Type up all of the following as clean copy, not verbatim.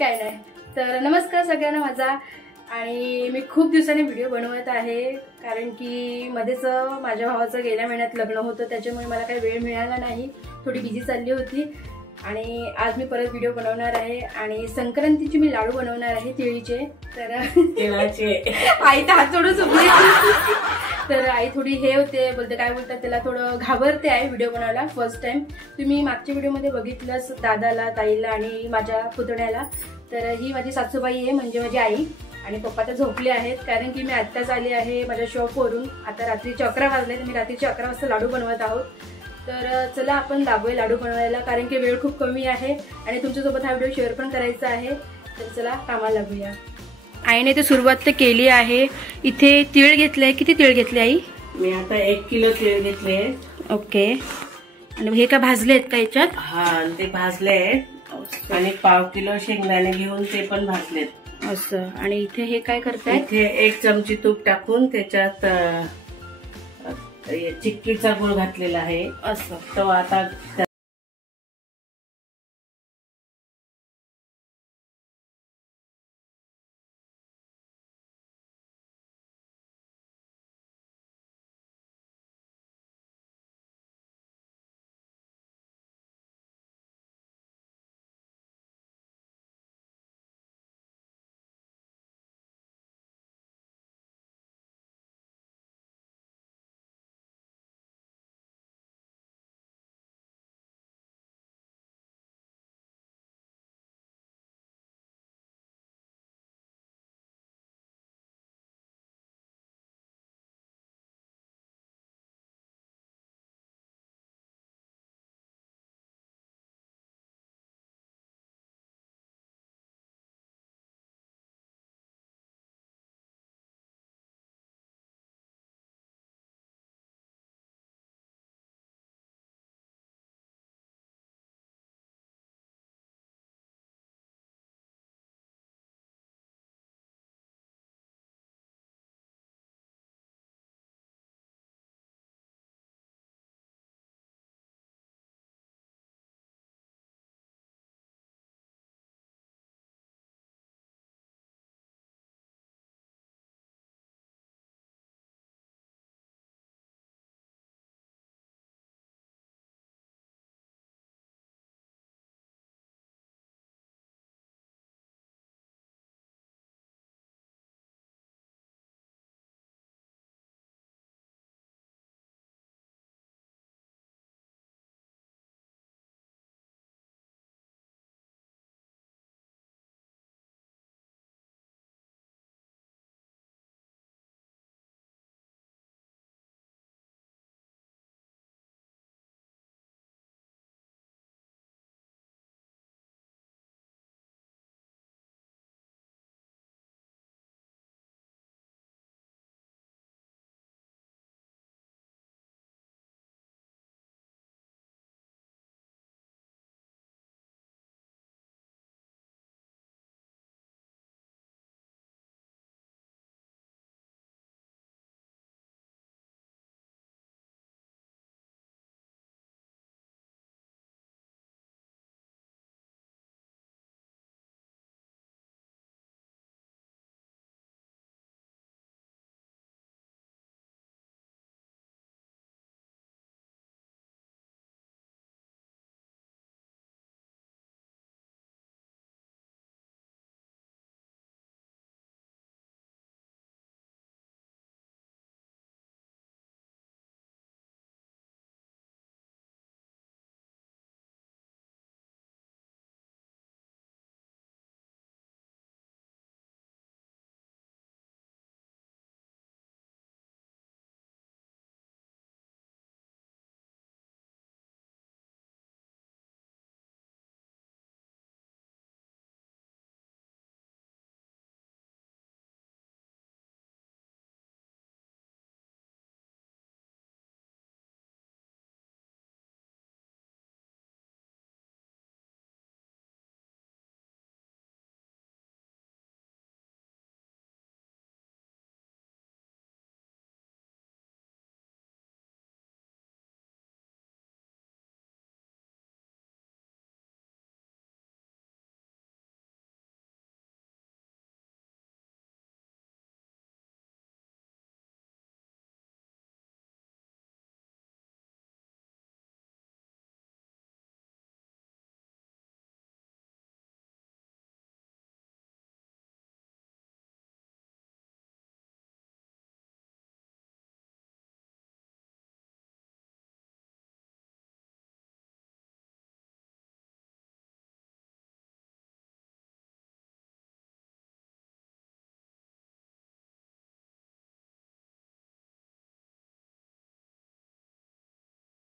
काय नाही. तर नमस्कार सगळ्यांना माझा. आणि मी खूप दिवसांनी व्हिडिओ बनवत आहे, कारण की मध्येच माझ्या भावाचं गेल्या महिन्यात लग्न होतं, त्याच्यामुळे मला काही वेळ मिळाला नाही, थोडी बिझी चालली होती. आणि आज मी परत व्हिडिओ बनवणार आहे आणि संक्रांतीचे मी लाडू बनवणार आहे तिळीचे. तर आई तर हात सोडून झोपली. तर आई थोडी हे होते, बोलते काय बोलतात त्याला, थोडं घाबरते आहे व्हिडिओ बनवायला फर्स्ट टाइम. तुम्ही मागच्या व्हिडिओमध्ये बघितलंच दादाला, ताईला आणि माझ्या पुतण्याला. तर ही माझी सासूबाई आहे, म्हणजे माझी आई. आणि पप्पा तर झोपले आहेत, कारण की मी आत्ताच आले आहे माझ्या शॉपवरून. आता रात्रीचे 11 वाजले, तर मी रात्रीचे 11 वाजता लाडू बनवत आहोत. तर चला आपण लागूया लाडू बनवायला, कारण की वेळ खूप कमी आहे आणि तुमच्यासोबत हा व्हिडिओ शेअर पण करायचा आहे. तर चला कामाला लागूया. आईने तर सुरुवात तर केली आहे. इथे तीळ घेतले. किती तीळ घेतले आई? मी आता 1 किलो तीळ घेतले. ओके. आणि हे का भाजले आहेत का याच्यात? हा, ते भाजले आहेत. आणि 1/2 किलो शेंगदाणे घेऊन ते पण भाजलेत असं. आणि इथे हे काय करताय? इथे 1 चमची तूप टाकून त्याच्यात चिक्कीचा गुळ घातलेला आहे. असं तो आता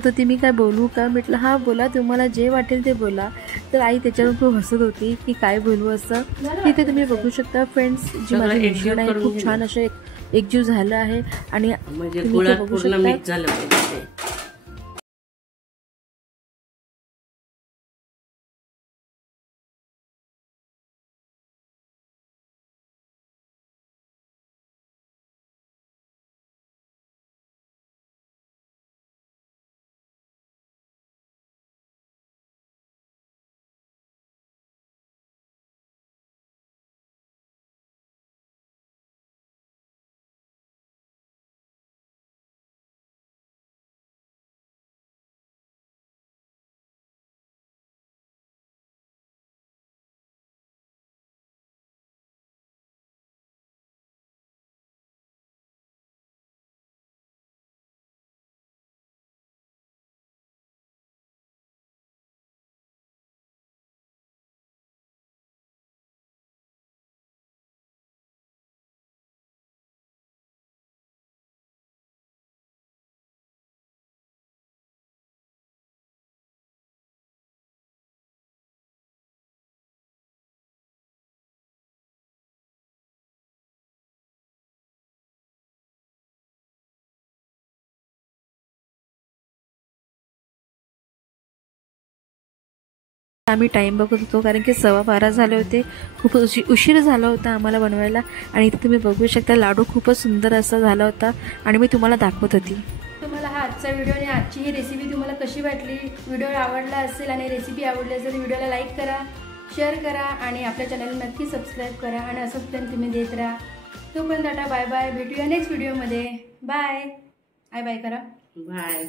हसत होती, मी काय बोलू का? म्हटलं हां बोला, तुम्हाला जे वाटेल ते बोला. तर आई त्याच्यावर खूप हसत होती की काय बोलू असं. तिथे तुम्ही बघू शकता फ्रेंड्स, जी माझी मिश्रण आहे खूप छान असे एकजीव झालं आहे आणि म्हणजे तुम्ही गुळात ते बघू पूर्ण शकता. मिक्स झालं पाहिजे. आम्ही टाइम बघत होतो कारण की 12:15 झाले होते. खूप उशीर झाला होता आम्हाला बनवायला. आणि इथे तुम्ही बघू शकता लाडू खूपच सुंदर असा झाला होता आणि मी तुम्हाला दाखवत होती. तुम्हाला हा आजचा व्हिडिओ आणि आजची ही रेसिपी तुम्हाला कशी वाटली? व्हिडिओ आवडला असेल आणि रेसिपी आवडली असेल तर व्हिडिओला लाईक करा, शेअर करा आणि आपल्या चॅनल नक्की सबस्क्राईब करा आणि असंच प्लॅन तुम्ही देत राहा. तोपर्यंत टाटा बाय बाय. भेटूया नेक्स्ट व्हिडिओमध्ये. बाय. बाय करा. बाय.